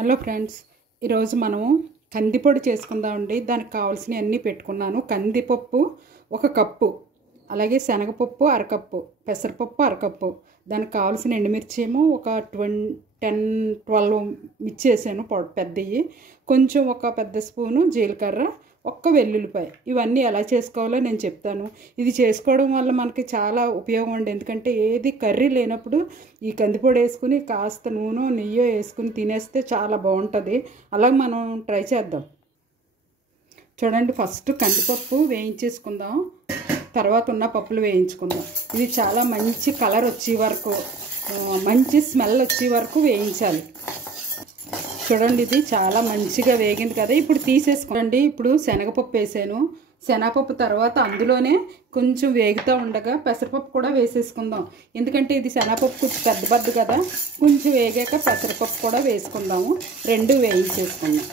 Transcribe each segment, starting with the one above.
Hello friends, ఈరోజు మనము కందిపొడి చేసుకుందామండి. దానికి కావాల్సినవి అన్నీ పెట్టుకున్నాను. కందిపప్పు 1 కప్పు, అలాగే శనగపప్పు అరకప్పు, పెసరపప్పు అరకప్పు, దానికి కావాల్సిన ఎండుమిర్చి ఏమో ఒక 10-12 మిర్చి వేసాను పెద్దవి, కొంచెం ఒక పెద్ద స్పూను జీలకర్ర, ఒక్క వెల్లుల్లిపాయ. ఇవన్నీ ఎలా చేసుకోవాలో నేను చెప్తాను. ఇది చేసుకోవడం వల్ల మనకి చాలా ఉపయోగం ఉంది. ఎందుకంటే ఏది కర్రీ లేనప్పుడు ఈ కందిపొడి వేసుకుని కాస్త నూనె నెయ్యో వేసుకుని తినేస్తే చాలా బాగుంటుంది. అలాగే మనం ట్రై చేద్దాం. చూడండి, ఫస్ట్ కందిపప్పు వేయించేసుకుందాం, తర్వాత ఉన్న పప్పులు వేయించుకుందాం. ఇది చాలా మంచి కలర్ వచ్చే వరకు, మంచి స్మెల్ వచ్చే వరకు వేయించాలి. చూడండి, ఇది చాలా మంచిగా వేగింది కదా. ఇప్పుడు తీసేసుకోండి. ఇప్పుడు శనగపప్పు వేసాను. శనగపప్పు తర్వాత అందులోనే కొంచెం వేగుతూ ఉండగా పెసరపప్పు కూడా వేసేసుకుందాం. ఎందుకంటే ఇది శనగపప్పు కొంచెం పెద్ద కదా. కొంచెం వేగాక పెసరపప్పు కూడా వేసుకుందాము. రెండు వేయించేసుకుందాం.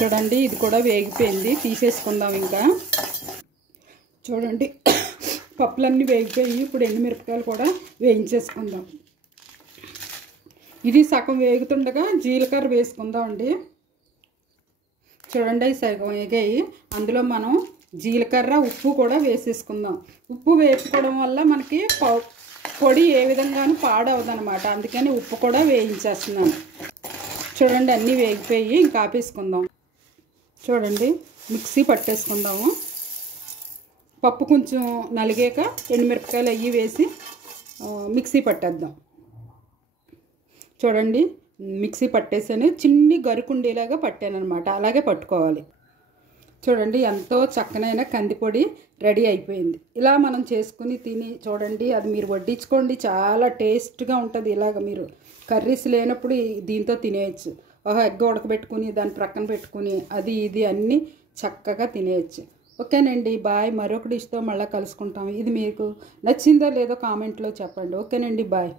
చూడండి, ఇది కూడా వేగిపోయింది. తీసేసుకుందాం. ఇంకా చూడండి, పప్పులన్నీ వేగిపోయి ఇప్పుడు ఎండుమిరపకాయలు కూడా వేయించేసుకుందాం. ఇది సగం వేగుతుండగా జీలకర్ర వేసుకుందాం అండి. చూడండి, సగం వేగాయి. అందులో మనం జీలకర్ర, ఉప్పు కూడా వేసేసుకుందాం. ఉప్పు వేసుకోవడం వల్ల మనకి పొడి ఏ విధంగానూ పాడవదనమాట. అందుకని ఉప్పు కూడా వేయించేస్తున్నాను. చూడండి, అన్నీ వేగిపోయి ఇంకా ఆపేసుకుందాం. చూడండి, మిక్సీ పట్టేసుకుందాము. పప్పు కొంచెం నలిగాక ఎండుమిరపకాయలు అవి వేసి మిక్సీ పట్టేద్దాం. చూడండి, మిక్సీ పట్టేసాను. చిన్ని గరుకుండేలాగా పట్టాను అనమాట. అలాగే పట్టుకోవాలి. చూడండి, ఎంతో చక్కనైన కందిపొడి రెడీ అయిపోయింది. ఇలా మనం చేసుకుని తిని చూడండి, అది మీరు వడ్డించుకోండి, చాలా టేస్ట్గా ఉంటుంది. ఇలాగ మీరు కర్రీస్ లేనప్పుడు దీంతో తినేయచ్చు. ఒక ఎగ్ ఉడకబెట్టుకుని దాన్ని ప్రక్కన పెట్టుకుని అది ఇది అన్నీ చక్కగా తినేయచ్చు. ఓకేనండి, బాయ్. మరొక డిష్తో మళ్ళీ కలుసుకుంటాం. ఇది మీకు నచ్చిందో లేదో కామెంట్లో చెప్పండి. ఓకేనండి, బాయ్.